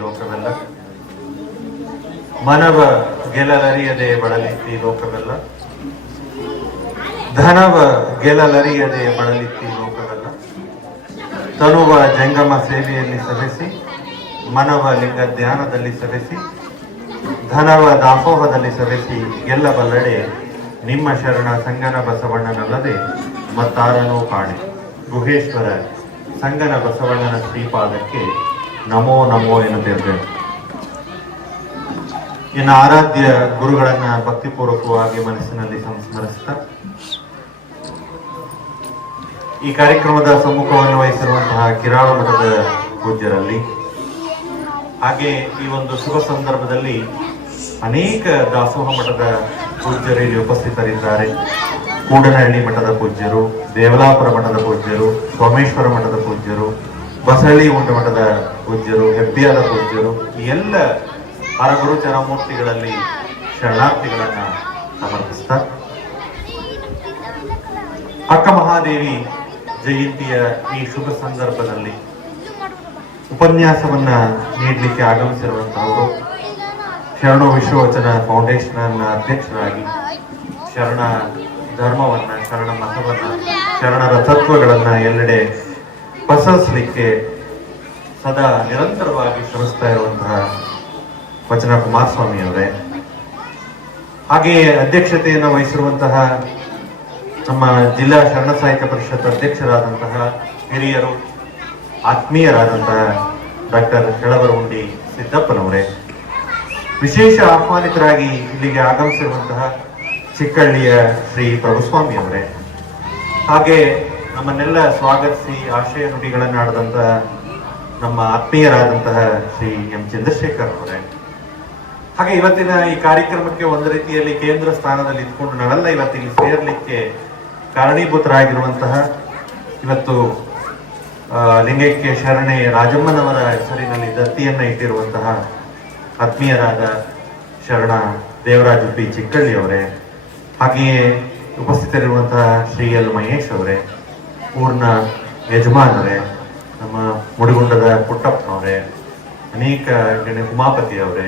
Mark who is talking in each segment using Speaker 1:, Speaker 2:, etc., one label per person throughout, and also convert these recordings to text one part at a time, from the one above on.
Speaker 1: ಲೋಕವೆಲ್ಲ? ಮನವ ಗೆಲಲರಿಯದೆ ಬಳಲಿತ್ತಿ ಲೋಕವೆಲ್ಲ? ಧನವ ಗೆಲಲರಿಯದೆ ಬಳಲಿತ್ತಿ ಲೋಕವೆಲ್ಲ? ತನುವ ಜಂಗಮ ಸೇವೆಯಲ್ಲಿ ಸವೆಸಿ, ಮನವ ಲಿಂಗ ಧ್ಯಾನದಲ್ಲಿ ಸವೆಸಿ, ಧನವ ದಾಸೋಹದಲ್ಲಿ ಸವೆಸಿ ಗೆಲ್ಲಬಲ್ಲಡೆ, ನಿಮ್ಮ ಶರಣ ಸಂಗನ ಬಸವಣ್ಣನಲ್ಲದೆ ಮತ್ತಾರನೂ ಕಾಣೆ. ಗುಹೇಶ್ವರ ಸಂಗನ ಬಸವಣ್ಣನ ಶ್ರೀಪಾದಕ್ಕೆ ನಮೋ ನಮೋ ಎನ್ನುತ್ತಿರಬೇಕು ಇನ್ನು ಆರಾಧ್ಯ ಗುರುಗಳನ್ನ ಭಕ್ತಿಪೂರ್ವಕವಾಗಿ ಮನಸ್ಸಿನಲ್ಲಿ ಸಂಸ್ಮರಿಸ್ತಾ ಈ ಕಾರ್ಯಕ್ರಮದ ಸಮ್ಮುಖವನ್ನು ವಹಿಸಿರುವಂತಹ ಕಿರಾಳ ಮಠದ ಪೂಜ್ಯರಲ್ಲಿ, ಹಾಗೆ ಈ ಒಂದು ಶುಭ ಸಂದರ್ಭದಲ್ಲಿ ಅನೇಕ ದಾಸೋಹ ಮಠದ ಪೂಜ್ಯರು ಇಲ್ಲಿ ಉಪಸ್ಥಿತರಿದ್ದಾರೆ. ಕೂಡನಹಳ್ಳಿ ಮಠದ ಪೂಜ್ಯರು, ದೇವಲಾಪುರ ಮಠದ ಪೂಜ್ಯರು, ಸೋಮೇಶ್ವರ ಮಠದ ಪೂಜ್ಯರು ಬಸಳಿ ಉಂಡ ಮಠದ ಪೂಜ್ಯರು, ಹೆಬ್ಬಿಯಾದ ಪೂಜ್ಯರು, ಈ ಎಲ್ಲ ಹರಗುರು ಚರಮೂರ್ತಿಗಳಲ್ಲಿ ಶರಣಾರ್ಥಿಗಳನ್ನ ಸಮರ್ಪಿಸ್ತಾ, ಅಕ್ಕ ಮಹಾದೇವಿ ಜಯಂತಿಯ ಈ ಶುಭ ಸಂದರ್ಭದಲ್ಲಿ ಉಪನ್ಯಾಸವನ್ನ ನೀಡಲಿಕ್ಕೆ ಆಗಮಿಸಿರುವಂತಹವರು, ಶರಣ ವಿಶ್ವವಚನ ಫೌಂಡೇಶನ್ ಅಧ್ಯಕ್ಷರಾಗಿ ಶರಣ ಧರ್ಮವನ್ನ, ಶರಣ ಮತವನ್ನ, ಶರಣರ ತತ್ವಗಳನ್ನ ಎಲ್ಲೆಡೆ ಪಸರಿಸಲಿಕ್ಕೆ ಸದಾ ನಿರಂತರವಾಗಿ ಶ್ರಮಿಸ್ತಾ ಇರುವಂತಹ ವಚನ ಕುಮಾರಸ್ವಾಮಿ ಅವರೇ ಹಾಗೆಯೇ ಅಧ್ಯಕ್ಷತೆಯನ್ನು ವಹಿಸಿರುವಂತಹ ನಮ್ಮ ಜಿಲ್ಲಾ ಶರಣ ಸಾಹಿತ್ಯ ಪರಿಷತ್ ಅಧ್ಯಕ್ಷರಾದಂತಹ ಹಿರಿಯರು, ಆತ್ಮೀಯರಾದಂತಹ ಡಾಕ್ಟರ್ ಹೆಳವರಗುಂಡಿ ಸಿದ್ದಪ್ಪನವರೇ, ವಿಶೇಷ ಆಹ್ವಾನಿತರಾಗಿ ಇಲ್ಲಿಗೆ ಆಗಮಿಸಿರುವಂತಹ ಚಿಕ್ಕಳ್ಳಿಯ ಶ್ರೀ ಪ್ರಭುಸ್ವಾಮಿ ಅವರೇ ಹಾಗೆ ನಮ್ಮನ್ನೆಲ್ಲ ಸ್ವಾಗತಿಸಿ ಆಶಯ ನುಡಿಗಳನ್ನಾಡಿದಂತಹ ನಮ್ಮ ಆತ್ಮೀಯರಾದಂತಹ ಶ್ರೀ ಎಂ ಚಂದ್ರಶೇಖರ್ ಅವರೇ. ಹಾಗೆ ಇವತ್ತಿನ ಈ ಕಾರ್ಯಕ್ರಮಕ್ಕೆ ಒಂದು ರೀತಿಯಲ್ಲಿ ಕೇಂದ್ರ ಸ್ಥಾನದಲ್ಲಿ ಇದ್ಕೊಂಡು ನಾವೆಲ್ಲ ಇವತ್ತು ಇಲ್ಲಿ ಸೇರ್ಲಿಕ್ಕೆ ಕಾರಣೀಭೂತರಾಗಿರುವಂತಹ ಇವತ್ತು ಲಿಂಗೈಕ್ಯ ಶರಣೆ ರಾಜಮ್ಮನವರ ಹೆಸರಿನಲ್ಲಿ ದತ್ತಿಯನ್ನ ಇಟ್ಟಿರುವಂತಹ ಆತ್ಮೀಯರಾದ ಶರಣ ದೇವರಾಜ ಪಿ ಚಿಕ್ಕಳ್ಳಿ ಅವರೇ, ಹಾಗೆಯೇ ಉಪಸ್ಥಿತರಿರುವಂತಹ ಶ್ರೀ ಎಲ್ ಮಹೇಶ್ ಅವರೇ ಪೂರ್ಣ ಯಜಮಾನರೇ ನಮ್ಮ ಮುಡಿಗುಂಡದ ಪುಟ್ಟಪ್ಪನವರೇ ಅನೇಕ ಗಣ್ಯ ಉಮಾಪತಿ ಅವರೇ,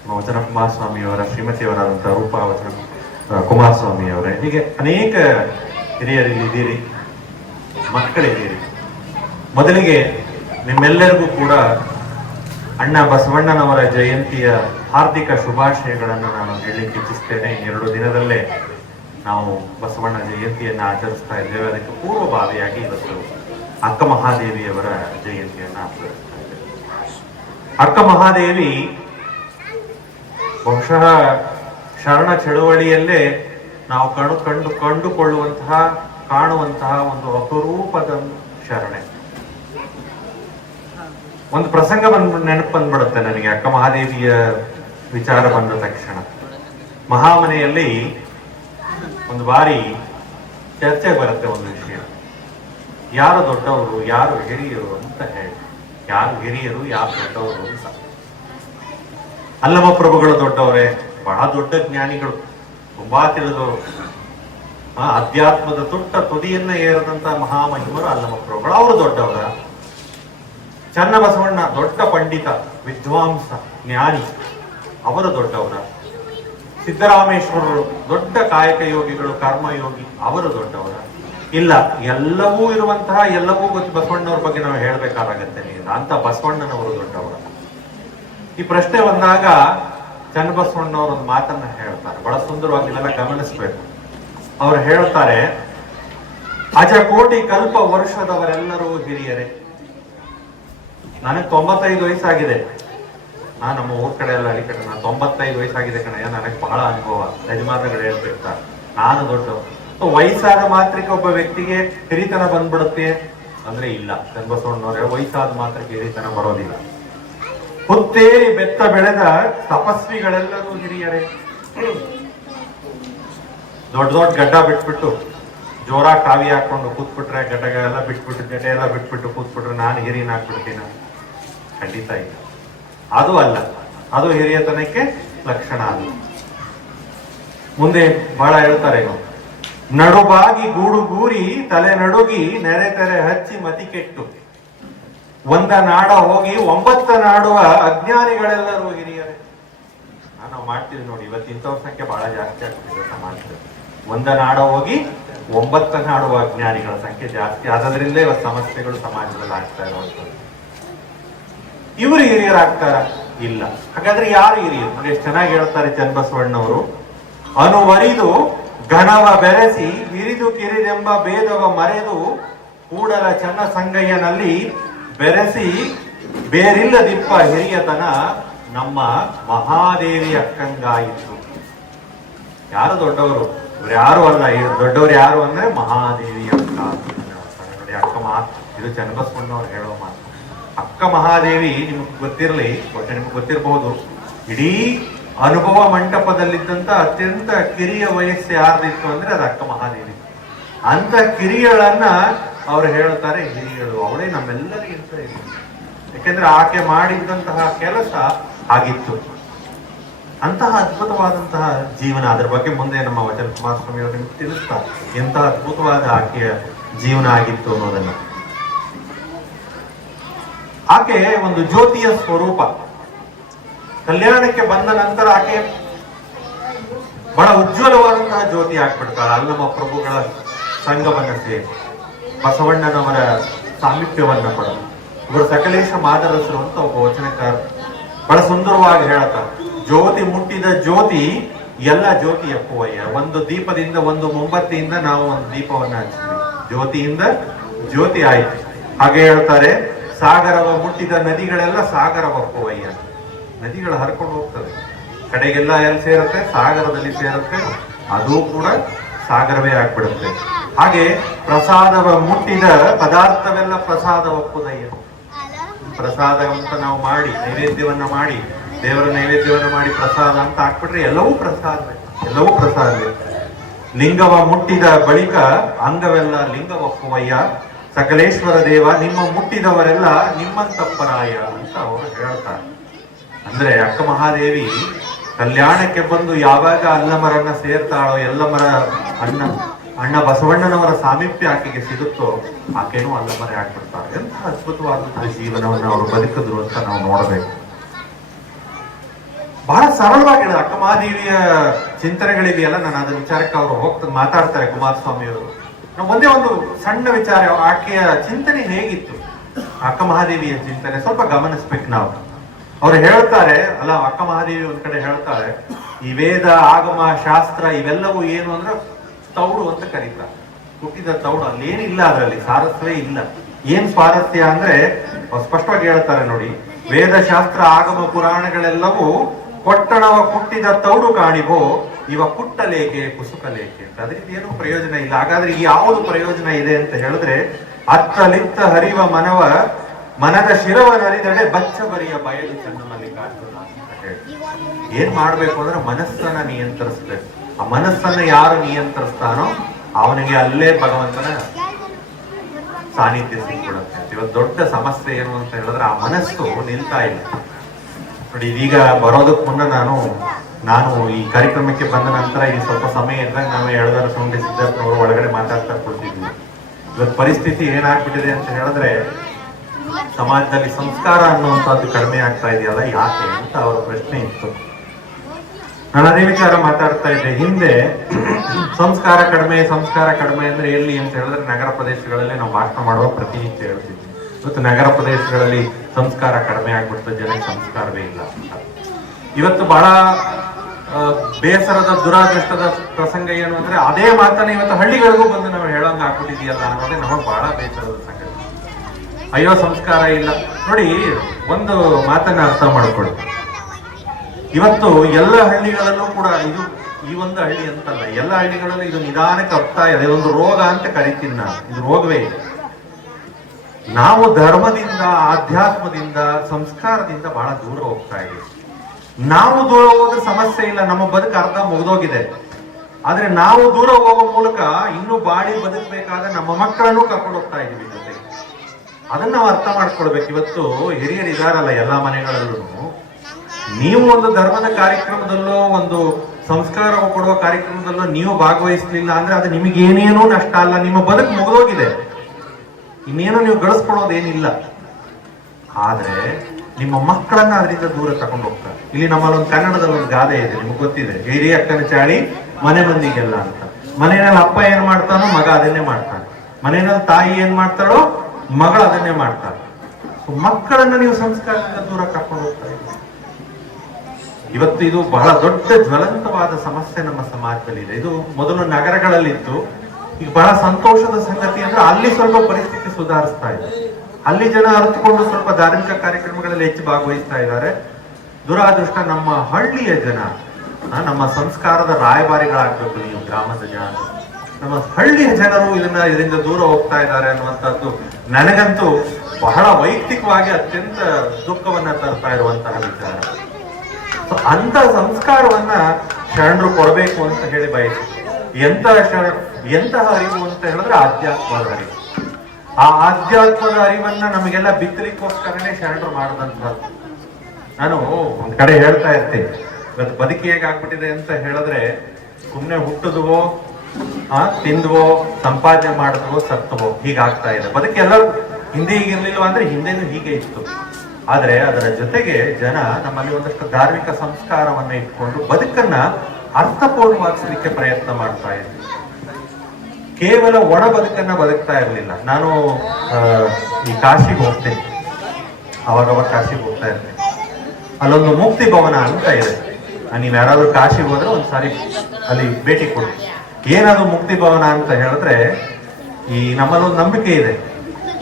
Speaker 1: ನಮ್ಮ ವಚನ ಕುಮಾರಸ್ವಾಮಿಯವರ ಶ್ರೀಮತಿಯವರಾದಂತಹ ರೂಪಾ ವಚನ ಕುಮಾರಸ್ವಾಮಿ ಅವರೇ. ಹೀಗೆ ಅನೇಕ ಹಿರಿಯರಿಲ್ಲಿ ಇದ್ದೀರಿ, ಮಕ್ಕಳಿದ್ದೀರಿ. ಮೊದಲಿಗೆ ನಿಮ್ಮೆಲ್ಲರಿಗೂ ಕೂಡ ಅಣ್ಣ ಬಸವಣ್ಣನವರ ಜಯಂತಿಯ ಹಾರ್ದಿಕ ಶುಭಾಶಯಗಳನ್ನು ನಾನು ಹೇಳಲಿಕ್ಕೆ ಇಚ್ಛಿಸ್ತೇನೆ. ಎರಡು ದಿನದಲ್ಲೇ ನಾವು ಬಸವಣ್ಣ ಜಯಂತಿಯನ್ನು ಆಚರಿಸ್ತಾ ಇದ್ದೇವೆ. ಅದಕ್ಕೆ ಪೂರ್ವಭಾವಿಯಾಗಿ ಇವತ್ತು ಅಕ್ಕ ಮಹಾದೇವಿಯವರ ಜಯಂತಿಯನ್ನ ಅಕ್ಕ ಮಹಾದೇವಿ ಬಹುಶಃ ಶರಣ ಚಳುವಳಿಯಲ್ಲೇ ನಾವು ಕಣು ಕಂಡು ಕಂಡುಕೊಳ್ಳುವಂತಹ, ಕಾಣುವಂತಹ ಒಂದು ಅಪರೂಪದ ಶರಣೆ. ಒಂದು ಪ್ರಸಂಗ ಬಂದ್ ನೆನಪು ಬಂದ್ಬಿಡುತ್ತೆ ನನಗೆ ಅಕ್ಕ ಮಹಾದೇವಿಯ ವಿಚಾರ ಬಂದ ತಕ್ಷಣ. ಮಹಾಮನೆಯಲ್ಲಿ ಒಂದು ಬಾರಿ ಚರ್ಚೆ ಬರುತ್ತೆ ಒಂದು ವಿಷಯ. ಯಾರು ದೊಡ್ಡವರು, ಯಾರು ಹಿರಿಯರು ಅಂತ ಹೇಳಿ. ಯಾರು ಹಿರಿಯರು, ಯಾರು ದೊಡ್ಡವರು ಅಂತ. ಅಲ್ಲಮ ಪ್ರಭುಗಳು ದೊಡ್ಡವರೇ, ಬಹಳ ದೊಡ್ಡ ಜ್ಞಾನಿಗಳು. ತುಂಬಾ ತಿಳಿದವರು. ಅಧ್ಯಾತ್ಮದ ತುಟ್ಟ ತುದಿಯನ್ನ ಏರದಂತ ಮಹಾಮಹಿಮರು ಅಲ್ಲಮ ಪ್ರಭುಗಳು. ಅವರು ದೊಡ್ಡವರ. ಚನ್ನಬಸವಣ್ಣ, ದೊಡ್ಡ ಪಂಡಿತ, ವಿದ್ವಾಂಸ, ಜ್ಞಾನಿ. ಅವರು ದೊಡ್ಡವರ. ಸಿದ್ದರಾಮೇಶ್ವರರು, ದೊಡ್ಡ ಕಾಯಕ ಯೋಗಿಗಳು ಕರ್ಮಯೋಗಿ, ಅವರು ದೊಡ್ಡವರ. ಇಲ್ಲ, ಎಲ್ಲವೂ ಇರುವಂತಹ, ಎಲ್ಲವೂ ಗೊತ್ತು. ಬಸವಣ್ಣವ್ರ ಬಗ್ಗೆ ನಾವು ಹೇಳ್ಬೇಕಾಗತ್ತೆ ಅಂತ ಬಸವಣ್ಣನವರು ದೊಡ್ಡವರು. ಈ ಪ್ರಶ್ನೆ ಬಂದಾಗ ಚನ್ನಬಸವಣ್ಣವ್ರ ಒಂದು ಮಾತನ್ನ ಹೇಳ್ತಾರೆ. ಬಹಳ ಸುಂದರವಾಗಿ ಇದೆಲ್ಲ ಗಮನಿಸ್ಬೇಕು. ಅವ್ರು ಹೇಳ್ತಾರೆ, ಅಜ ಕೋಟಿ ಕಲ್ಪ ವರ್ಷದವರೆಲ್ಲರೂ ಹಿರಿಯರೇ. ನನಗೆ ತೊಂಬತ್ತೈದು ವಯಸ್ಸಾಗಿದೆ. ನಾ ನಮ್ಮ ಊರ್ ಕಡೆ ಎಲ್ಲ ಅಲ್ಲಿ ಕಡೆ ನಾನು ತೊಂಬತ್ತೈದು ವಯಸ್ಸಾಗಿದೆ ಕಣಯ್ಯ. ನನಗೆ ಬಹಳ ಅನುಭವ. ಯಜಮಾನಗಳು ಹೇಳ್ತಿರ್ತಾರೆ. ನಾನು ದೊಡ್ಡ ವಯಸ್ಸಾದ ಮಾತ್ರಕ್ಕೆ ಒಬ್ಬ ವ್ಯಕ್ತಿಗೆ ಹಿರಿತನ ಬಂದ್ಬಿಡುತ್ತೆ? ಅಂದ್ರೆ ಇಲ್ಲ ಚನ್ನಬಸವಣ್ಣವ್ರೆ ವಯಸ್ಸಾದ ಮಾತ್ರಕ್ಕೆ ಹಿರಿತನ ಬರೋದಿಲ್ಲ. ಹುತ್ತೇರಿ ಬೆತ್ತ ಬೆಳೆದ ತಪಸ್ವಿಗಳೆಲ್ಲರೂ ಹಿರಿಯರೇ. ದೊಡ್ಡ ದೊಡ್ಡ ಗಡ್ಡ ಬಿಟ್ಬಿಟ್ಟು ಜೋರಾಗಿ ಕಾವಿ ಹಾಕೊಂಡು ಕೂತ್ಬಿಟ್ರೆ, ಗಡ್ಡಗಳೆಲ್ಲ ಬಿಟ್ಬಿಟ್ಟು ಗಡ್ಡೆ ಎಲ್ಲ ಬಿಟ್ಬಿಟ್ಟು ಕೂತ್ಬಿಟ್ರೆ ನಾನು ಹಿರಿಯನ ಹಾಕ್ಬಿಡ್ತೀನ ಖಂಡಿತ ಇಲ್ಲ. ಅದು ಅಲ್ಲ, ಅದು ಹಿರಿಯತನಕ್ಕೆ ಲಕ್ಷಣ ಅಲ್ಲ ಮುಂದೆ ಬಹಳ ಹೇಳ್ತಾರೆ ನಡುಬಾಗಿ ಗೂಡುಗೂರಿ ತಲೆ ನಡುಗಿ ನೆರೆ ತೆರೆ ಹಚ್ಚಿ ಮತಿ ಕೆಟ್ಟು. ಒಂದ ನಾಡ ಹೋಗಿ ಒಂಬತ್ತ ನಾಡುವ ಅಜ್ಞಾನಿಗಳೆಲ್ಲರೂ ಹಿರಿಯರೇ. ನಾನು ಮಾಡ್ತೀವಿ ನೋಡಿ ಇವತ್ತು ಇಂಥವ್ರ ಸಂಖ್ಯೆ ಬಹಳ ಜಾಸ್ತಿ ಆಗ್ತಿದೆ ಸಮಾಜದಲ್ಲಿ. ಒಂದ ನಾಡ ಹೋಗಿ ಒಂಬತ್ತ ನಾಡುವ ಅಜ್ಞಾನಿಗಳ ಸಂಖ್ಯೆ ಜಾಸ್ತಿ ಆದ್ರಿಂದ ಇವತ್ತು ಸಮಸ್ಯೆಗಳು ಸಮಾಜದಲ್ಲಿ ಆಗ್ತಾ ಇರುವಂತದ್ದು ಇವರು ಹಿರಿಯರಾಗ್ತಾರ? ಇಲ್ಲ. ಹಾಗಾದ್ರೆ ಯಾರು ಹಿರಿಯರು? ಎಷ್ಟು ಚೆನ್ನಾಗಿ ಹೇಳ್ತಾರೆ ಚನ್ನಬಸವಣ್ಣವರು. ಅನುವರಿದು ಘನವ ಬೆರೆಸಿ ಹಿರಿದು ಕಿರಿದೆಂಬ ಭೇದವ ಮರೆದು ಕೂಡಲ ಚನ್ನ ಸಂಗಯ್ಯನಲ್ಲಿ ಬೆರೆಸಿ ಬೇರಿಲ್ಲದಿಪ್ಪ ಹಿರಿಯತನ ನಮ್ಮ ಮಹಾದೇವಿ ಅಕ್ಕಂಗಾಯಿತು ಯಾರು ದೊಡ್ಡವರು? ಇವ್ರು ಯಾರು ಅಲ್ಲ? ದೊಡ್ಡವರು ಯಾರು ಅಂದ್ರೆ ಮಹಾದೇವಿ ಅಕ್ಕ ಅಕ್ಕ ಮಹಾ, ಇದು ಚನ್ನಬಸವಣ್ಣವ್ರು ಹೇಳೋ ಮಾತು. ಅಕ್ಕ ಮಹಾದೇವಿ ನಿಮಗೆ ಗೊತ್ತಿರಲಿ ಬಹುಶಃ ನಿಮ್ಗೆ ಗೊತ್ತಿರಬಹುದು. ಇಡೀ ಅನುಭವ ಮಂಟಪದಲ್ಲಿದ್ದಂತ ಅತ್ಯಂತ ಕಿರಿಯ ವಯಸ್ಸು ಯಾರ್ದಿತ್ತು ಅಂದ್ರೆ ಅದು ಅಕ್ಕ ಮಹಾದೇವಿ. ಅಂತ ಕಿರಿಯಳನ್ನ ಅವ್ರು ಹೇಳ್ತಾರೆ ಹಿರಿಯಳು, ಅವಳೇ ನಮ್ಮೆಲ್ಲರಿಗಿಂತ ಇದೆ ಯಾಕೆಂದ್ರೆ ಆಕೆ ಮಾಡಿದ್ದಂತಹ ಕೆಲಸ ಆಗಿತ್ತು ಅಂತಹ ಅದ್ಭುತವಾದಂತಹ ಜೀವನ, ಅದರ ಬಗ್ಗೆ ಮುಂದೆ ನಮ್ಮ ವಚನ ಕುಮಾರ ಅವರು ನಿಮ್ಗೆ ತಿಳಿಸ್ತಾರೆ. ಎಂತಹ ಅದ್ಭುತವಾದ ಆಕೆಯ ಜೀವನ ಆಗಿತ್ತು ಅನ್ನೋದನ್ನ. ಆಕೆ ಒಂದು ಜ್ಯೋತಿಯ ಸ್ವರೂಪ. ಕಲ್ಯಾಣಕ್ಕೆ ಬಂದ ನಂತರ ಆಕೆ ಬಹಳ ಉಜ್ವಲವಾದಂತಹ ಜ್ಯೋತಿ ಆಗ್ಬಿಡ್ತಾಳೆ. ಅಲ್ಲಮ್ಮ ಪ್ರಭುಗಳ ಸಂಘವನ್ನ ಸೇರಿ ಬಸವಣ್ಣನವರ ಸಾಮೀಪ್ಯವನ್ನ ಪಡೆದು ಇವರು ಸಕಲೇಶ ಮಾದರಸರು ಅಂತ ಒಬ್ಬ ವಚನಕಾರ ಬಹಳ ಸುಂದರವಾಗಿ ಹೇಳ್ತಾರೆ ಜ್ಯೋತಿ ಮುಟ್ಟಿದ ಜ್ಯೋತಿ ಎಲ್ಲ ಜ್ಯೋತಿ ಎಪ್ಪುವಯ್ಯ ಒಂದು ದೀಪದಿಂದ ಒಂದು ಮೊಂಬತ್ತಿಯಿಂದ ನಾವು ಒಂದು ದೀಪವನ್ನ ಹಚ್ಚಿದ್ವಿ. ಜ್ಯೋತಿಯಿಂದ ಜ್ಯೋತಿ ಆಯ್ತು. ಹಾಗೆ ಹೇಳ್ತಾರೆ, ಸಾಗರವ ಮುಟ್ಟಿದ ನದಿಗಳೆಲ್ಲ ಸಾಗರವಪ್ಪುವಯ್ಯ ನದಿಗಳು ಹರ್ಕೊಂಡು ಹೋಗ್ತವೆ. ಕಡೆಗೆಲ್ಲ ಎಲ್ಲಿ ಸೇರುತ್ತೆ? ಸಾಗರದಲ್ಲಿ ಸೇರುತ್ತೆ. ಅದು ಕೂಡ ಸಾಗರವೇ ಆಗ್ಬಿಡುತ್ತೆ. ಹಾಗೆ ಪ್ರಸಾದವ ಮುಟ್ಟಿದ ಪದಾರ್ಥವೆಲ್ಲ ಪ್ರಸಾದ ಒಪ್ಪುದಯ್ಯ. ಪ್ರಸಾದ ಅಂತ ನಾವು ಮಾಡಿ, ನೈವೇದ್ಯವನ್ನ ಮಾಡಿ, ದೇವರ ನೈವೇದ್ಯವನ್ನ ಮಾಡಿ ಪ್ರಸಾದ ಅಂತ ಹಾಕ್ಬಿಟ್ರೆ ಎಲ್ಲವೂ ಪ್ರಸಾದ. ಎಲ್ಲವೂ ಪ್ರಸಾದ. ಲಿಂಗವ ಮುಟ್ಟಿದ ಬಳಿಕ ಅಂಗವೆಲ್ಲ ಲಿಂಗ ಒಪ್ಪುವಯ್ಯ ಸಕಲೇಶ್ವರ ದೇವ, ನಿಮ್ಮ ಮುಟ್ಟಿದವರೆಲ್ಲ ನಿಮ್ಮಂತಪ್ಪರಾಯ ಅಂತ ಅವರು ಹೇಳ್ತಾರೆ. ಅಂದ್ರೆ ಅಕ್ಕ ಮಹಾದೇವಿ ಕಲ್ಯಾಣಕ್ಕೆ ಬಂದು ಯಾವಾಗ ಅಲ್ಲಮರನ್ನ ಸೇರ್ತಾಳೋ, ಎಲ್ಲಮರ ಅಣ್ಣ ಅಣ್ಣ ಬಸವಣ್ಣನವರ ಸಾಮೀಪ್ಯ ಆಕೆಗೆ ಸಿಗುತ್ತೋ, ಆಕೆನೂ ಅಲ್ಲಮರೇ ಆಗ್ಬಿಡ್ತಾರೆ. ಎಂತ ಅದ್ಭುತವಾದಂತಹ ಜೀವನವನ್ನು ಅವರು ಬದುಕಿದ್ರು ಅಂತ ನಾವು ನೋಡಬೇಕು. ಬಹಳ ಸರಳವಾಗಿದೆ ಅಕ್ಕ ಮಹಾದೇವಿಯ ಚಿಂತನೆಗಳಿದೆಯಲ್ಲ ನಾನು ಅದ್ರ ವಿಚಾರಕ್ಕೆ ಅವರು ಹೋಗ್ತಾ ಮಾತಾಡ್ತಾರೆ ಕುಮಾರಸ್ವಾಮಿ ಅವರು ನಾವು ಒಂದೇ ಒಂದು ಸಣ್ಣ ವಿಚಾರ, ಆಕೆಯ ಚಿಂತನೆ ಹೇಗಿತ್ತು? ಅಕ್ಕ ಮಹಾದೇವಿಯ ಚಿಂತನೆ ಸ್ವಲ್ಪ ಗಮನಿಸ್ಬೇಕು ನಾವು. ಅವ್ರು ಹೇಳ್ತಾರೆ, ಅಲ್ಲ, ಅಕ್ಕ ಮಹಾದೇವಿ ಒಂದ್ ಕಡೆ ಹೇಳ್ತಾರೆ, ಈ ವೇದ ಆಗಮ ಶಾಸ್ತ್ರ ಇವೆಲ್ಲವೂ ಏನು ಅಂದ್ರೆ ತೌಡು ಅಂತ ಕರೀತಾರೆ. ಹುಟ್ಟಿದ ತೌಡು, ಅಲ್ಲೇನಿಲ್ಲ ಅದರಲ್ಲಿ ಸಾರಸ್ಯವೇ ಇಲ್ಲ. ಏನ್ ಸ್ವಾರಸ್ಯ ಅಂದ್ರೆ ಸ್ಪಷ್ಟವಾಗಿ ಹೇಳ್ತಾರೆ ನೋಡಿ, ವೇದ ಶಾಸ್ತ್ರ ಆಗಮ ಪುರಾಣಗಳೆಲ್ಲವೂ ಕೊಟ್ಟಣವ ಕುಟ್ಟಿದ ತೌಡು ಕಾಣಿಬೋ ಇವ ಕುಟ್ಟಲೇಕೆ, ಕುಸುಕಲೇಕೆ ಅಂತ. ಅದರಿಂದ ಏನು ಪ್ರಯೋಜನ ಇಲ್ಲ. ಹಾಗಾದ್ರೆ ಯಾವುದು ಪ್ರಯೋಜನ ಇದೆ ಅಂತ ಹೇಳಿದ್ರೆ, ಅತ್ತಲಿತ್ತ ಹರಿವ ಮನವ ಮನದ ಶಿರವ ನರಿದಡೆ ಬಚ್ಚ ಬರಿಯ ಬಯಲು ಚೆನ್ನ ಮಲ್ಲಿಕಾರ್ಜುನ ಏನ್ ಮಾಡ್ಬೇಕು ಅಂದ್ರೆ ಮನಸ್ಸನ್ನ ನಿಯಂತ್ರಿಸ್ಬೇಕು. ಆ ಮನಸ್ಸನ್ನ ಯಾರು ನಿಯಂತ್ರಿಸ್ತಾನೋ ಅವನಿಗೆ ಅಲ್ಲೇ ಭಗವಂತನ ಸಾನ್ನಿಧ್ಯ ಸಿಕ್ಬಿಡುತ್ತೆ. ಇವತ್ತು ದೊಡ್ಡ ಸಮಸ್ಯೆ ಏನು ಅಂತ ಹೇಳಿದ್ರೆ ಆ ಮನಸ್ಸು ನಿಲ್ತಾ ಇಲ್ಲ. ನೋಡಿ, ಇದೀಗ ಬರೋದಕ್ಕೆ ಮುನ್ನ ನಾನು ನಾನು ಈ ಕಾರ್ಯಕ್ರಮಕ್ಕೆ ಬಂದ ನಂತರ ಈ ಸ್ವಲ್ಪ ಸಮಯ ಇದ್ದಾಗ ನಾವು ಎಳದರ ಸುಂಡಿ ಸಿದ್ಧಾರ್ಥನವರು ಒಳಗಡೆ ಮಾತಾಡ್ತಾ ಕೊಡ್ತಿದ್ವಿ ಇವತ್ತು ಪರಿಸ್ಥಿತಿ ಏನಾಗ್ಬಿಟ್ಟಿದೆ ಅಂತ ಹೇಳಿದ್ರೆ ಸಮಾಜದಲ್ಲಿ ಸಂಸ್ಕಾರ ಅನ್ನುವಂಥದ್ದು ಕಡಿಮೆ ಆಗ್ತಾ ಇದೆಯಲ್ಲ, ಯಾಕೆ ಅಂತ ಅವರ ಪ್ರಶ್ನೆ ಇತ್ತು. ನಾನು ಅದೇ ವಿಚಾರ ಮಾತಾಡ್ತಾ ಇದ್ದೆ ಹಿಂದೆ ಸಂಸ್ಕಾರ ಕಡಿಮೆ ಸಂಸ್ಕಾರ ಕಡಿಮೆ ಅಂದ್ರೆ ಎಲ್ಲಿ ಅಂತ ಹೇಳಿದ್ರೆ ನಗರ ಪ್ರದೇಶಗಳಲ್ಲಿ ನಾವು ಭಾಷಣ ಮಾಡುವ ಪ್ರತಿನಿತ್ಯ ಹೇಳ್ತಿದ್ವಿ. ಇವತ್ತು ನಗರ ಪ್ರದೇಶಗಳಲ್ಲಿ ಸಂಸ್ಕಾರ ಕಡಿಮೆ ಆಗ್ಬಿಡ್ತದೆ ಜನಕ್ಕೆ ಸಂಸ್ಕಾರವೇ ಇಲ್ಲ ಅಂತ. ಇವತ್ತು ಬಹಳ ಬೇಸರದ, ದುರಾದೃಷ್ಟದ ಪ್ರಸಂಗ ಏನು ಅಂದ್ರೆ, ಅದೇ ಮಾತನ್ನ ಇವತ್ತು ಹಳ್ಳಿಗಳಿಗೂ ಬಂದು ನಾವು ಹೇಳಂಗ ಆಗ್ಬಿಟ್ಟಿದೆಯಲ್ಲ ಅನ್ನೋದೇ ನಮಗೆ ಬಹಳ ಬೇಸರದ ಸಂಗತಿ. ಅಯ್ಯೋ, ಸಂಸ್ಕಾರ ಇಲ್ಲ. ನೋಡಿ, ಒಂದು ಮಾತನ್ನ ಅರ್ಥ ಮಾಡಿಕೊಳ್ಳಿ. ಇವತ್ತು ಎಲ್ಲ ಹಳ್ಳಿಗಳಲ್ಲೂ ಕೂಡ ಇದು ಈ ಒಂದು ಹಳ್ಳಿ ಅಂತಲ್ಲ. ಎಲ್ಲ ಹಳ್ಳಿಗಳಲ್ಲೂ ಇದು ನಿಧಾನಕ್ಕೆ ಹೋಗ್ತಾ ಇದೆ. ಒಂದು ರೋಗ ಅಂತ ಕರಿತೀನಿ ನಾನು. ಇದು ರೋಗವೇ ಇದೆ ನಾವು ಧರ್ಮದಿಂದ, ಆಧ್ಯಾತ್ಮದಿಂದ, ಸಂಸ್ಕಾರದಿಂದ ಬಹಳ ದೂರ ಹೋಗ್ತಾ ಇದ್ದೀವಿ ನಾವು ದೂರ ಹೋದ್ರೆ ಸಮಸ್ಯೆ ಇಲ್ಲ. ನಮ್ಮ ಬದುಕು ಅರ್ಧ ಮುಗಿದೋಗಿದೆ. ಆದ್ರೆ ನಾವು ದೂರ ಹೋಗೋ ಮೂಲಕ ಇನ್ನೂ ಬಾಳಿ ಬದುಕಬೇಕಾದ್ರೆ ನಮ್ಮ ಮಕ್ಕಳನ್ನು ಕರ್ಕೊಂಡು ಹೋಗ್ತಾ ಇದೀವಿ ಜೊತೆಗೆ ಅದನ್ನ ನಾವು ಅರ್ಥ ಮಾಡ್ಕೊಳ್ಬೇಕು. ಇವತ್ತು ಹಿರಿಯರು ಇದಾರಲ್ಲ ಎಲ್ಲಾ ಮನೆಗಳಲ್ಲೂ ನೀವು ಒಂದು ಧರ್ಮದ ಕಾರ್ಯಕ್ರಮದಲ್ಲೋ, ಒಂದು ಸಂಸ್ಕಾರ ಕೊಡುವ ಕಾರ್ಯಕ್ರಮದಲ್ಲೋ ನೀವು ಭಾಗವಹಿಸ್ಲಿಲ್ಲ ಅಂದ್ರೆ ಅದು ನಿಮಗೆ ಏನೇನೋ ನಷ್ಟ ಅಲ್ಲ, ನಿಮ್ಮ ಬದುಕು ಮುಗಿದೋಗಿದೆ. ಇನ್ನೇನೋ ನೀವು ಗಳಿಸ್ಕೊಳ್ಳೋದೇನಿಲ್ಲ. ಆದ್ರೆ ನಿಮ್ಮ ಮಕ್ಕಳನ್ನ ಅದರಿಂದ ದೂರ ತಗೊಂಡು ಹೋಗ್ತಾರೆ. ಇಲ್ಲಿ ನಮ್ಮಲ್ಲಿ ಒಂದು ಕನ್ನಡದಲ್ಲಿ ಒಂದು ಗಾದೆ ಇದೆ, ನಿಮ್ಗೆ ಗೊತ್ತಿದೆ. ಹಿರಿಯ ಅಕ್ಕನ ಚಾಳಿ ಮನೆ ಮಂದಿಗೆಲ್ಲ ಅಂತ. ಮನೆಯಲ್ಲಿ ಅಪ್ಪ ಏನ್ ಮಾಡ್ತಾನೋ ಮಗ ಅದನ್ನೇ ಮಾಡ್ತಾನೆ. ಮನೆಯಲ್ಲಿ ತಾಯಿ ಏನ್ ಮಾಡ್ತಾಳೋ ಮಗಳು ಅದನ್ನೇ ಮಾಡ್ತಾರೆ ಮಕ್ಕಳನ್ನ ನೀವು ಸಂಸ್ಕಾರದಿಂದ ದೂರ ಕರ್ಕೊಂಡು ಹೋಗ್ತಾ ಇದ್ದೀರಿ. ಇವತ್ತು ಇದು ಬಹಳ ದೊಡ್ಡ ಜ್ವಲಂತವಾದ ಸಮಸ್ಯೆ ನಮ್ಮ ಸಮಾಜದಲ್ಲಿ ಇದೆ. ಇದು ಮೊದಲು ನಗರಗಳಲ್ಲಿತ್ತು. ಈಗ ಬಹಳ ಸಂತೋಷದ ಸಂಗತಿ ಅಂದ್ರೆ ಅಲ್ಲಿ ಸ್ವಲ್ಪ ಪರಿಸ್ಥಿತಿ ಸುಧಾರಿಸ್ತಾ ಇದೆ. ಅಲ್ಲಿ ಜನ ಅರಿತುಕೊಂಡು ಸ್ವಲ್ಪ ಧಾರ್ಮಿಕ ಕಾರ್ಯಕ್ರಮಗಳಲ್ಲಿ ಹೆಚ್ಚು ಭಾಗವಹಿಸ್ತಾ ಇದ್ದಾರೆ. ದುರಾದೃಷ್ಟ ನಮ್ಮ ಹಳ್ಳಿಯ ಜನ ನಮ್ಮ ಸಂಸ್ಕಾರದ ರಾಯಭಾರಿಗಳಾಗಬೇಕು ನೀವು, ಗ್ರಾಮದ ಜನ. ನಮ್ಮ ಹಳ್ಳಿಯ ಜನರು ಇದನ್ನ ಇದರಿಂದ ದೂರ ಹೋಗ್ತಾ ಇದ್ದಾರೆ ಅನ್ನುವಂಥದ್ದು ನನಗಂತೂ ಬಹಳ ವೈಯಕ್ತಿಕವಾಗಿ ಅತ್ಯಂತ ದುಃಖವನ್ನ ತರ್ತಾ ಇರುವಂತಹ ವಿಚಾರ. ಅಂತ ಸಂಸ್ಕಾರವನ್ನ ಶರಣರು ಕೊಡಬೇಕು ಅಂತ ಹೇಳಿ ಬಯಸಿ. ಎಂತಹ ಶರಣ ಎಂತಹ ಅರಿವು ಅಂತ ಹೇಳಿದ್ರೆ ಆಧ್ಯಾತ್ಮದ ಅರಿವು. ಆ ಆಧ್ಯಾತ್ಮದ ಅರಿವನ್ನ ನಮಗೆಲ್ಲ ಬಿತ್ತಲಿಕ್ಕೋಸ್ಕರನೇ ಶರಣರು ಮಾಡಿದಂಥದ್ದು. ನಾನು ಒಂದ್ ಕಡೆ ಹೇಳ್ತಾ ಇರ್ತೀನಿ. ಬದುಕಿ ಹೇಗಾಗ್ಬಿಟ್ಟಿದೆ ಅಂತ ಹೇಳಿದ್ರೆ ಸುಮ್ನೆ ಹುಟ್ಟುದುವೋ ತಿಂದುವೋ ಸಂಪಾದನೆ ಮಾಡಿದ್ವೋ ಸತ್ತುವೋ ಹೀಗಾಗ್ತಾ ಇದೆ. ಬದುಕಿ ಎಲ್ಲರೂ ಹಿಂದೆ ಹೀಗಿರ್ಲಿಲ್ವ ಅಂದ್ರೆ ಹಿಂದೆನೂ ಹೀಗೆ ಇತ್ತು. ಆದ್ರೆ ಅದರ ಜೊತೆಗೆ ಜನ ನಮ್ಮಲ್ಲಿ ಒಂದಷ್ಟು ಧಾರ್ಮಿಕ ಸಂಸ್ಕಾರವನ್ನ ಇಟ್ಕೊಂಡು ಬದುಕನ್ನ ಅರ್ಥಪೂರ್ಣವಾಗಿಸಲಿಕ್ಕೆ ಪ್ರಯತ್ನ ಮಾಡ್ತಾ ಇದ್ರು. ಕೇವಲ ಒಣ ಬದುಕನ್ನ ಬದುಕ್ತಾ ಇರಲಿಲ್ಲ. ನಾನು ಆ, ಈ ಕಾಶಿಗೆ ಹೋಗ್ತೇನೆ. ಅವಾಗವಾಗ ಕಾಶಿಗೆ ಹೋಗ್ತಾ ಇರ್ತೇನೆ. ಅಲ್ಲೊಂದು ಮುಕ್ತಿ ಭವನ ಅಂತ ಇದೆ. ನೀವ್ ಯಾರಾದ್ರೂ ಕಾಶಿಗೆ ಹೋದ್ರೆ ಒಂದ್ಸಾರಿ ಅಲ್ಲಿ ಭೇಟಿ ಕೊಡಿ. ಏನದು ಮುಕ್ತಿ ಭವನ ಅಂತ ಹೇಳಿದ್ರೆ ಈ ನಮ್ಮಲ್ಲಿ ಒಂದು ನಂಬಿಕೆ ಇದೆ.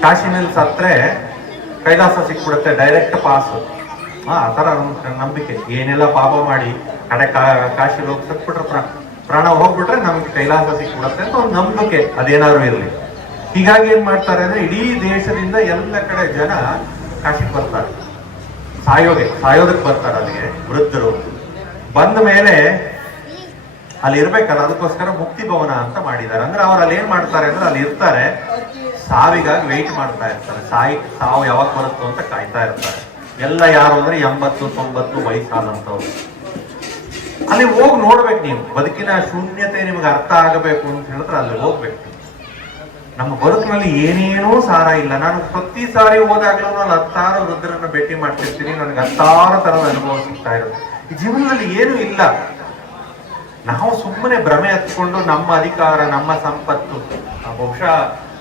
Speaker 1: ಕಾಶಿನಲ್ಲಿ ಸತ್ರೆ ಕೈಲಾಸ ಸಿಕ್ಬಿಡುತ್ತೆ ಡೈರೆಕ್ಟ್ ಪಾಸ್ ಆ ಥರ ನಂಬಿಕೆ. ಏನೆಲ್ಲ ಪಾಪ ಮಾಡಿ ಕಡೆ ಕಾಶಿ ಹೋಗಿ ಸತ್ಬಿಟ್ರೆ ಪ್ರಾಣ ಹೋಗ್ಬಿಟ್ರೆ ನಮ್ಗೆ ಕೈಲಾಸ ಸಿಕ್ಬಿಡುತ್ತೆ ಅಂತ ಒಂದು ನಂಬಿಕೆ. ಅದೇನಾದ್ರು ಇರಲಿ. ಹೀಗಾಗಿ ಏನ್ ಮಾಡ್ತಾರೆ ಅಂದ್ರೆ ಇಡೀ ದೇಶದಿಂದ ಎಲ್ಲ ಕಡೆ ಜನ ಕಾಶಿಗೆ ಬರ್ತಾರೆ. ಸಾಯೋದೆ ಸಾಯೋದಕ್ಕೆ ಬರ್ತಾರೆ ಅಲ್ಲಿಗೆ, ವೃದ್ಧರು. ಬಂದ ಮೇಲೆ ಅಲ್ಲಿ ಇರ್ಬೇಕಲ್ಲ ಅದಕ್ಕೋಸ್ಕರ ಮುಕ್ತಿ ಭವನ ಅಂತ ಮಾಡಿದ್ದಾರೆ. ಅಂದ್ರೆ ಅವ್ರು ಅಲ್ಲಿ ಏನ್ ಮಾಡ್ತಾರೆ ಅಂದ್ರೆ ಅಲ್ಲಿ ಇರ್ತಾರೆ. ಸಾವಿಗಾಗಿ ವೆಯ್ಟ್ ಮಾಡ್ತಾ ಇರ್ತಾರೆ. ಸಾಯಿ, ಸಾವು ಯಾವಾಗ ಬರುತ್ತೋ ಅಂತ ಕಾಯ್ತಾ ಇರ್ತಾರೆ. ಎಲ್ಲ ಯಾರು ಅಂದ್ರೆ ಎಂಬತ್ತು, ತೊಂಬತ್ತು ವಯಸ್ಸಾದಂಥವ್ರು. ಅಲ್ಲಿ ಹೋಗಿ ನೋಡ್ಬೇಕು ನೀವು. ಬದುಕಿನ ಶೂನ್ಯತೆ ನಿಮ್ಗೆ ಅರ್ಥ ಆಗಬೇಕು ಅಂತ ಹೇಳಿದ್ರೆ ಅಲ್ಲಿ ಹೋಗ್ಬೇಕು ನಮ್ಮ ಬದುಕಿನಲ್ಲಿ ಏನೇನೂ ಸಾರ ಇಲ್ಲ. ನಾನು ಪ್ರತಿ ಸಾರಿ ಹೋದಾಗ್ಲೂ ನಾನು ಹತ್ತಾರು ವೃದ್ಧರನ್ನ ಭೇಟಿ ಮಾಡ್ತಿರ್ತೀನಿ. ನನಗೆ ಹತ್ತಾರು ತರದ ಅನುಭವ ಸಿಗ್ತಾ ಇರುತ್ತೆ. ಈ ಜೀವನದಲ್ಲಿ ಏನೂ ಇಲ್ಲ. ನಾವು ಸುಮ್ಮನೆ ಭ್ರಮೆ ಹತ್ಕೊಂಡು ನಮ್ಮ ಅಧಿಕಾರ, ನಮ್ಮ ಸಂಪತ್ತು ಬಹುಶಃ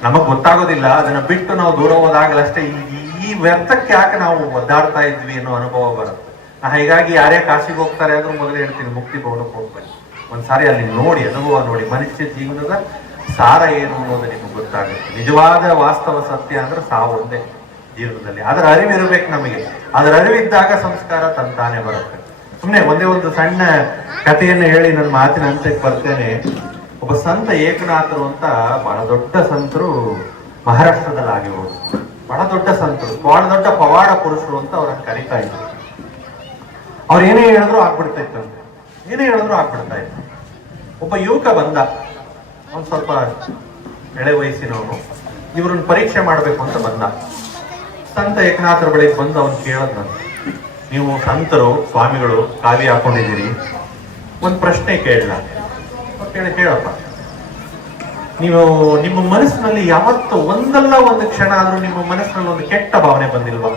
Speaker 1: ನಮಗ್ ಗೊತ್ತಾಗೋದಿಲ್ಲ, ಅದನ್ನ ಬಿಟ್ಟು ನಾವು ದೂರ ಹೋದಾಗಲಷ್ಟೇ ಈ ವ್ಯರ್ಥಕ್ಕೆ ಯಾಕೆ ನಾವು ಒದ್ದಾಡ್ತಾ ಇದ್ವಿ ಅನ್ನೋ ಅನುಭವ ಬರುತ್ತೆ. ಹೀಗಾಗಿ ಯಾರೇ ಕಾಶಿಗೆ ಹೋಗ್ತಾರೆ ಅಂದ್ರೂ ಮೊದಲು ಹೇಳ್ತೀನಿ, ಮುಕ್ತಿ ಭವನಕ್ಕೆ ಹೋಗ್ಬೇಕು ಒಂದ್ಸಾರಿ ಅಲ್ಲಿ ನೋಡಿ, ಅನುಭವ ನೋಡಿ, ಮನುಷ್ಯ ಜೀವನದ ಸಾರ ಏನು ಅನ್ನೋದು ನಿಮ್ಗೆ ಗೊತ್ತಾಗುತ್ತೆ. ನಿಜವಾದ ವಾಸ್ತವ ಸತ್ಯ ಅಂದ್ರೆ ಸಾವು ಒಂದೇ ಜೀವನದಲ್ಲಿ. ಅದರ ಅರಿವಿರಬೇಕು ನಮಗೆ. ಅದರ ಅರಿವಿದ್ದಾಗ ಸಂಸ್ಕಾರ ತಂತಾನೆ ಬರುತ್ತೆ. ಸುಮ್ಮನೆ ಒಂದೇ ಒಂದು ಸಣ್ಣ ಕಥೆಯನ್ನು ಹೇಳಿ ನನ್ನ ಮಾತಿನ ಅಂತ್ಯಕ್ಕೆ ಬರ್ತೇನೆ. ಒಬ್ಬ ಸಂತ ಏಕನಾಥರು ಅಂತ ಬಹಳ ದೊಡ್ಡ ಸಂತರು ಮಹಾರಾಷ್ಟ್ರದಲ್ಲಿ ಆಗಿರೋದು ಬಹಳ ದೊಡ್ಡ ಸಂತರು, ಬಹಳ ದೊಡ್ಡ ಪವಾಡ ಪುರುಷರು ಅಂತ ಅವ್ರನ್ನ ಕರಿತಾ ಇದ್ರು. ಅವ್ರು ಏನೇ ಹೇಳಿದ್ರು ಆಗ್ಬಿಡ್ತಾ ಇತ್ತಂತೆ ಏನೇ ಹೇಳಿದ್ರು ಆಗ್ಬಿಡ್ತಾ ಇತ್ತು. ಒಬ್ಬ ಯುವಕ ಬಂದ, ಅವ್ನು ಸ್ವಲ್ಪ ಎಳೆ ವಯಸ್ಸಿನವನು. ಇವ್ರನ್ನ ಪರೀಕ್ಷೆ ಮಾಡಬೇಕು ಅಂತ ಬಂದ. ಸಂತ ಏಕನಾಥರ ಬಳಿಗೆ ಬಂದು ಅವ್ನು ಕೇಳದ್ ನೀವು ಸಂತರು, ಸ್ವಾಮಿಗಳು ಕಾವಿ ಹಾಕೊಂಡಿದ್ದೀರಿ. ಒಂದ್ ಪ್ರಶ್ನೆ ಕೇಳಲ್ಲ ಕೇಳಿ ಕೇಳಪ್ಪ. ನೀವು ನಿಮ್ಮ ಮನಸ್ಸಿನಲ್ಲಿ ಯಾವತ್ತು ಒಂದಲ್ಲ ಒಂದು ಕ್ಷಣ ಆದ್ರೂ ನಿಮ್ಮ ಮನಸ್ಸಿನಲ್ಲಿ ಒಂದು ಕೆಟ್ಟ ಭಾವನೆ ಬಂದಿಲ್ವಾ?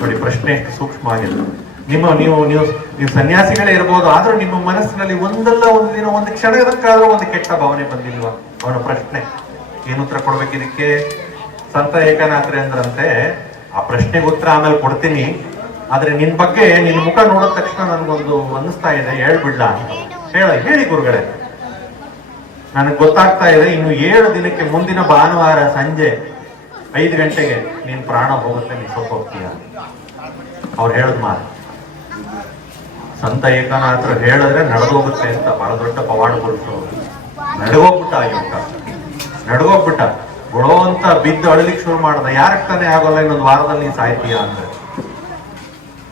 Speaker 1: ನೋಡಿ, ಪ್ರಶ್ನೆ ಎಷ್ಟು ಸೂಕ್ಷ್ಮವಾಗಿದೆ ನಿಮ್ಮ ನೀವು ನೀವು ನೀವು ಸನ್ಯಾಸಿಗಳೇ ಇರಬಹುದು ಆದ್ರೂ ನಿಮ್ಮ ಮನಸ್ಸಿನಲ್ಲಿ ಒಂದಲ್ಲ ಒಂದು ದಿನ, ಒಂದು ಕ್ಷಣದಕ್ಕಾದ್ರೂ ಒಂದು ಕೆಟ್ಟ ಭಾವನೆ ಬಂದಿಲ್ವಾ? ಅವನ ಪ್ರಶ್ನೆ. ಏನು ಉತ್ತರ ಕೊಡ್ಬೇಕು ಇದಕ್ಕೆ? ಸಂತ ಏಕನಾಥ್ರೆ ಅಂದ್ರಂತೆ, ಆ ಪ್ರಶ್ನೆಗೆ ಉತ್ತರ ಆಮೇಲೆ ಕೊಡ್ತೀನಿ. ಆದ್ರೆ ನಿನ್ ಬಗ್ಗೆ ನಿನ್ ಮುಖ ನೋಡಿದ ತಕ್ಷಣ ನನ್ಗೊಂದು ಅನ್ನಿಸ್ತಾ ಇದೆ, ಹೇಳ್ಬಿಡ್ಲ ಹೇಳ, ಹೇಳಿ ಗುರುಗಳೇ. ನನಗೆ ಗೊತ್ತಾಗ್ತಾ ಇದೆ, ಇನ್ನು ಏಳು ದಿನಕ್ಕೆ ಮುಂದಿನ ಭಾನುವಾರ ಸಂಜೆ ಐದು ಗಂಟೆಗೆ ನೀನ್ ಪ್ರಾಣ ಹೋಗುತ್ತೆ, ನೀನ್ ಸ್ವಲ್ಪ ಹೋಗ್ತೀಯ ಅವ್ರು ಹೇಳದ್ ಮಾತು. ಸಂತ ಏಕನಾಥರು ಹೇಳಿದ್ರೆ ನಡೆದೋಗುತ್ತೆ ಅಂತ ಬಹಳ ದೊಡ್ಡ ಪವಾಡ ಕೊಡ್ತು. ನಡಗೋಗ್ಬಿಟ್ಟ ಯುವಕ ನಡಗೋಗ್ಬಿಟ್ಟ ಗೊಳೋ ಅಂತ ಬಿದ್ದು ಅಳಲಿಕ್ಕೆ ಶುರು ಮಾಡ್ದ. ಯಾರಕ್ಕೆ ತಾನೇ ಆಗೋಲ್ಲ ಇನ್ನೊಂದು ವಾರದಲ್ಲಿ ನೀನ್ ಸಾಯ್ತೀಯ ಅಂದ್ರೆ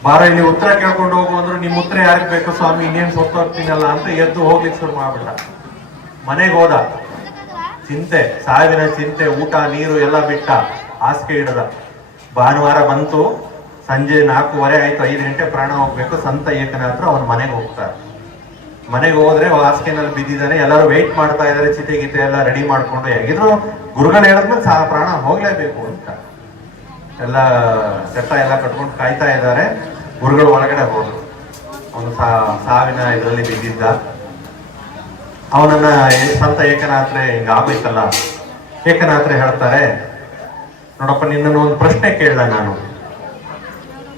Speaker 1: ಬಾರ, ಇಲ್ಲಿ ಉತ್ತರ ಕೇಳ್ಕೊಂಡು ಹೋಗು ಅಂದ್ರೆ ನಿಮ್ ಉತ್ತರ ಯಾರಿಗೆ ಬೇಕು ಸ್ವಾಮಿ? ಇನ್ನೇನ್ ಸೊತ್ತೋಗ್ತೀನಲ್ಲ ಅಂತ ಎದ್ದು ಹೋಗ್ಲಿಕ್ಕೆ ಶುರು ಮಾಡ್ಬಿಟ್ಟ ಮನೆಗೆ ಹೋದ. ಚಿಂತೆ ಸಾವಿನ ಚಿಂತೆ, ಊಟ, ನೀರು ಎಲ್ಲ ಬಿಟ್ಟ. ಹಾಸಿಗೆ ಇಡದ ಭಾನುವಾರ ಬಂತು. ಸಂಜೆ ನಾಲ್ಕೂವರೆ ಆಯ್ತು, ಐದು ಗಂಟೆ ಪ್ರಾಣ ಹೋಗ್ಬೇಕು. ಸಂತ ಏಕನಾಥರು ಅವನ ಮನೆಗೆ ಹೋಗ್ತಾರೆ. ಮನೆಗೆ ಹೋದ್ರೆ ಹಾಸಿಗೆನಲ್ಲಿ ಬಿದ್ದಿದ್ದಾನೆ. ಎಲ್ಲರೂ ವೆಯ್ಟ್ ಮಾಡ್ತಾ ಇದಾರೆ ಚಿತೆ ಗೀತೆ ಎಲ್ಲ ರೆಡಿ ಮಾಡ್ಕೊಂಡು. ಹೇಗಿದ್ರು ಗುರುಗಳು ಹೇಳಿದ್ಮೇಲೆ ಸಹ ಪ್ರಾಣ ಹೋಗ್ಲೇಬೇಕು ಅಂತ. ಎಲ್ಲ ಚಟ್ಟ ಎಲ್ಲ ಕಟ್ಕೊಂಡು ಕಾಯ್ತಾ ಇದ್ದಾರೆ. ಗುರುಗಳು ಒಳಗಡೆ ಹೋದ್ರು. ಅವನು ಸಾವಿನ ಇದರಲ್ಲಿ ಬಿದ್ದಿದ್ದ. ಅವನನ್ನ ಸಂತ ಏಕನಾಥ್ರೆ ಹಿಂಗ ಆಗೋಯ್ತಲ್ಲ ಏಕನಾಥ್ರೆ ಹೇಳ್ತಾರೆ, ನೋಡಪ್ಪ, ನಿನ್ನನ್ನು ಒಂದು ಪ್ರಶ್ನೆ ಕೇಳ್ದ ನಾನು.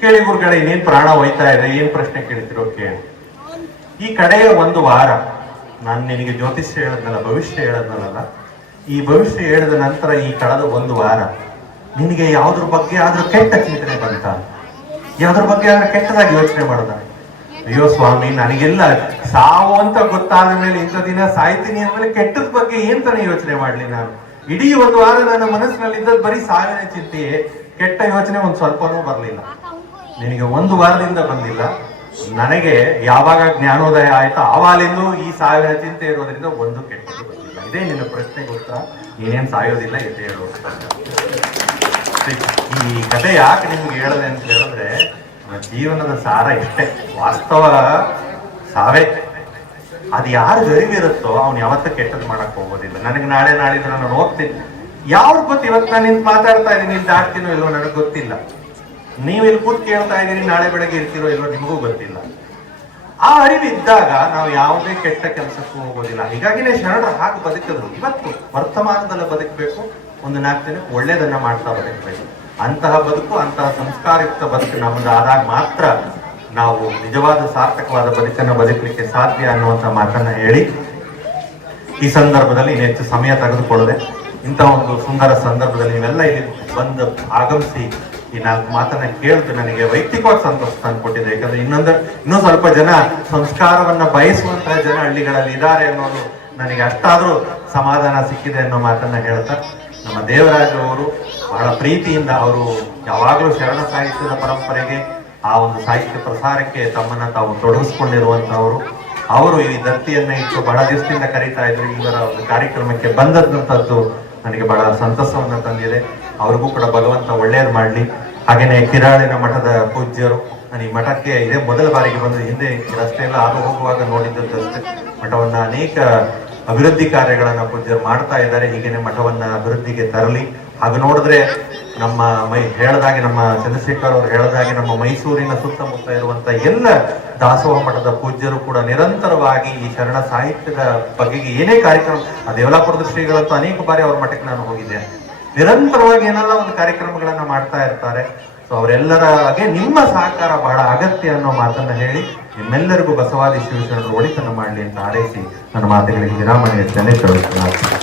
Speaker 1: ಕೇಳಿ ಗುರುಗಳೇ, ಇನ್ನೇನು ಪ್ರಾಣ ಹೋಯ್ತಾ ಇದೆ? ಏನ್ ಪ್ರಶ್ನೆ ಕೇಳ್ತಿರೋ ಕೇಳಿ. ಈ ಕಡೆಯ ಒಂದು ವಾರ, ನಾನು ನಿನಗೆ ಜ್ಯೋತಿಷ್ಯ ಹೇಳದ್ನಲ್ಲ, ಭವಿಷ್ಯ ಹೇಳದ್ನಲ್ಲ, ಈ ಭವಿಷ್ಯ ಹೇಳಿದ ನಂತರ ಈ ಕಳೆದ ಒಂದು ವಾರ ನಿನಗೆ ಯಾವ್ದ್ರ ಬಗ್ಗೆ ಆದ್ರೂ ಕೆಟ್ಟ ಚಿಂತನೆ ಬಂತ? ಯಾವ್ದ್ರ ಬಗ್ಗೆ ಆದ್ರೂ ಕೆಟ್ಟದಾಗಿ ಯೋಚನೆ ಮಾಡೋದ? ಅಯ್ಯೋ ಸ್ವಾಮಿ, ನನಗೆಲ್ಲ ಸಾವು ಅಂತ ಗೊತ್ತಾದ ಮೇಲೆ ಇಂಥ ದಿನ ಸಾಯ್ತೀನಿ ಅಂದ್ಮೇಲೆ ಕೆಟ್ಟದ ಬಗ್ಗೆ ಏನ್ ಯೋಚನೆ ಮಾಡ್ಲಿ ನಾನು? ಇಡೀ ಒಂದು ವಾರ ನನ್ನ ಮನಸ್ಸಿನಲ್ಲಿ ಇದ್ದದ್ ಬರೀ ಸಾವಿನ ಚಿಂತೆಯೇ. ಕೆಟ್ಟ ಯೋಚನೆ ಒಂದ್ ಸ್ವಲ್ಪನೂ ಬರ್ಲಿಲ್ಲ. ನಿನಗೆ ಒಂದು ವಾರದಿಂದ ಬಂದಿಲ್ಲ. ನನಗೆ ಯಾವಾಗ ಜ್ಞಾನೋದಯ ಆಯ್ತಾ ಆವಾಲಿಂದ ಈ ಸಾವಿನ ಚಿಂತೆ ಇರೋದ್ರಿಂದ ಒಂದು ಕೆಟ್ಟದ್ದು ಬಂದಿಲ್ಲ. ಇದೇ ನಿನ್ನ ಪ್ರಶ್ನೆಗೋಸ್ಕರ ನೀನೇನ್ ಸಾಯೋದಿಲ್ಲ ಇದೇ ಹೇಳು ಈ ಕಥೆ ಯಾಕೆ ನಿಮ್ಗೆ ಹೇಳಿದೆ ಅಂತ ಹೇಳಿದ್ರೆ ಜೀವನದ ಸಾರ ಇಷ್ಟೇ. ವಾಸ್ತವ ಸಾವೇ. ಅದು ಯಾರು ಗರಿವಿರುತ್ತೋ ಅವ್ನು ಯಾವತ್ತೂ ಕೆಟ್ಟದ್ದು ಮಾಡಕ್ ಹೋಗೋದಿಲ್ಲ. ನನಗೆ ನಾಳೆ ನಾಳಿದ್ದು ನಾನು ಹೋಗ್ತೀನಿ ಯಾವ್ದು ಗೊತ್ತು, ಇವತ್ತು ನಾನು ನಿಂತು ಮಾತಾಡ್ತಾ ಇದ್ದೀನಿ, ಇಲ್ಲಿ ದಾಟ್ತೀನೋ ಇಲ್ವೋ ನನಗೆ ಗೊತ್ತಿಲ್ಲ. ನೀವು ಇಲ್ಲಿ ಕೂತ್ ಕೇಳ್ತಾ ಇದ್ದೀರಿ ನಾಳೆ ಬೆಳಗ್ಗೆ ಇರ್ತೀರೋ ಇಲ್ವೋ ನಿಮಗೂ ಗೊತ್ತಿಲ್ಲ. ಆ ಅರಿವಿದ್ದಾಗ ನಾವು ಯಾವುದೇ ಕೆಟ್ಟ ಕೆಲಸಕ್ಕೂ ಹೋಗೋದಿಲ್ಲ. ಹೀಗಾಗಿನೇ ಶರಣ ಹಾಗೆ ಬದುಕಿದ್ರು ಇವತ್ತು ವರ್ತಮಾನದಲ್ಲಿ ಬದುಕಬೇಕು. ಒಂದು ನಾಲ್ಕು ಜನಕ್ಕೆ ಒಳ್ಳೇದನ್ನ ಮಾಡ್ತಾ ಬದುಕಬೇಕು ಅಂತಹ ಬದುಕು, ಅಂತಹ ಸಂಸ್ಕಾರಯುಕ್ತ ಬದುಕು ನಮ್ಮದು ಆದಾಗ ಮಾತ್ರ ನಾವು ನಿಜವಾದ ಸಾರ್ಥಕವಾದ ಬದುಕನ್ನು ಬದುಕಲಿಕ್ಕೆ ಸಾಧ್ಯ ಅನ್ನುವಂಥ ಮಾತನ್ನ ಹೇಳಿ ಈ ಸಂದರ್ಭದಲ್ಲಿ ಹೆಚ್ಚು ಸಮಯ ತೆಗೆದುಕೊಳ್ಳದೆ ಇಂಥ ಒಂದು ಸುಂದರ ಸಂದರ್ಭದಲ್ಲಿ ನೀವೆಲ್ಲ ಇಲ್ಲಿ ಬಂದು ಆಗಮಿಸಿ ಈ ನಾಲ್ಕು ಮಾತನ್ನ ಕೇಳಿದ್ರೆ ನನಗೆ ವೈಯಕ್ತಿಕವಾಗಿ ಸಂತೋಷ ತಂದುಕೊಟ್ಟಿದೆ. ಯಾಕಂದ್ರೆ ಇನ್ನೊಂದು, ಇನ್ನೂ ಸ್ವಲ್ಪ ಜನ ಸಂಸ್ಕಾರವನ್ನ ಬಯಸುವಂತಹ ಜನ ಹಳ್ಳಿಗಳಲ್ಲಿ ಇದ್ದಾರೆ ಅನ್ನೋದು ನನಗೆ ಅಷ್ಟಾದ್ರೂ ಸಮಾಧಾನ ಸಿಕ್ಕಿದೆ ಅನ್ನೋ ಮಾತನ್ನ ಹೇಳ್ತಾ ನಮ್ಮ ದೇವರಾಜ ಅವರು ಬಹಳ ಪ್ರೀತಿಯಿಂದ ಅವರು ಯಾವಾಗಲೂ ಶರಣ ಸಾಹಿತ್ಯದ ಪರಂಪರೆಗೆ ಆ ಒಂದು ಸಾಹಿತ್ಯ ಪ್ರಸಾರಕ್ಕೆ ತಮ್ಮನ್ನ ತಾವು ತೊಡಗಿಸ್ಕೊಂಡಿರುವಂತಹವರು. ಅವರು ಈ ದತ್ತಿಯನ್ನ ಇಟ್ಟು ಬಹಳ ದಿವಸದಿಂದ ಕರೀತಾ ಇದ್ರು. ಇವರ ಒಂದು ಕಾರ್ಯಕ್ರಮಕ್ಕೆ ಬಂದಂತದ್ದು ನನಗೆ ಬಹಳ ಸಂತಸವನ್ನ ತಂದಿದೆ. ಅವ್ರಿಗೂ ಕೂಡ ಭಗವಂತ ಒಳ್ಳೆಯದು ಮಾಡಲಿ. ಹಾಗೇನೆ ಕಿರಾಳಿನ ಮಠದ ಪೂಜ್ಯರು, ನಾನು ಈ ಮಠಕ್ಕೆ ಇದೇ ಮೊದಲ ಬಾರಿಗೆ ಬಂದು ಹಿಂದೆ ರಸ್ತೆ ಎಲ್ಲ ಹಾದು ಹೋಗುವಾಗ ನೋಡಿದ್ದಷ್ಟೇ ಮಠವನ್ನ ಅನೇಕ ಅಭಿವೃದ್ಧಿ ಕಾರ್ಯಗಳನ್ನ ಪೂಜ್ಯರು ಮಾಡ್ತಾ ಇದ್ದಾರೆ. ಹೀಗೇನೆ ಮಠವನ್ನ ಅಭಿವೃದ್ಧಿಗೆ ತರಲಿ. ಹಾಗೆ ನೋಡಿದ್ರೆ ನಮ್ಮ ಮೈ, ಹೇಳ್ದಾಗೆ ನಮ್ಮ ಚಂದ್ರಶೇಖರ್ ಅವರು ಹೇಳದಾಗಿ ನಮ್ಮ ಮೈಸೂರಿನ ಸುತ್ತಮುತ್ತ ಇರುವಂತ ಎಲ್ಲ ದಾಸೋಹ ಮಠದ ಪೂಜ್ಯರು ಕೂಡ ನಿರಂತರವಾಗಿ ಈ ಶರಣ ಸಾಹಿತ್ಯದ ಬಗೆಗೆ ಏನೇ ಕಾರ್ಯಕ್ರಮ, ಆ ದೇವಲಾಪುರದ ಶ್ರೀಗಳಂತೂ ಅನೇಕ ಬಾರಿ ಅವ್ರ ಮಠಕ್ಕೆ ನಾನು ಹೋಗಿದ್ದೆ ನಿರಂತರವಾಗಿ ಏನೆಲ್ಲ ಒಂದು ಕಾರ್ಯಕ್ರಮಗಳನ್ನ ಮಾಡ್ತಾ ಇರ್ತಾರೆ. ಸೊ ಅವರೆಲ್ಲರ ಹಾಗೆ ನಿಮ್ಮ ಸಹಕಾರ ಬಹಳ ಅಗತ್ಯ ಅನ್ನೋ ಮಾತನ್ನ ಹೇಳಿ ನಿಮ್ಮೆಲ್ಲರಿಗೂ ಬಸವಾದಿ ಶಿವಶರಣರು ಒಳಿತನ್ನು ಮಾಡಲಿ ಅಂತ ಹಾರೈಸಿ ನನ್ನ ಮಾತುಗಳಿಗೆ ವಿರಾಮ ನೀಡುತ್ತೇನೆ ಶರಣ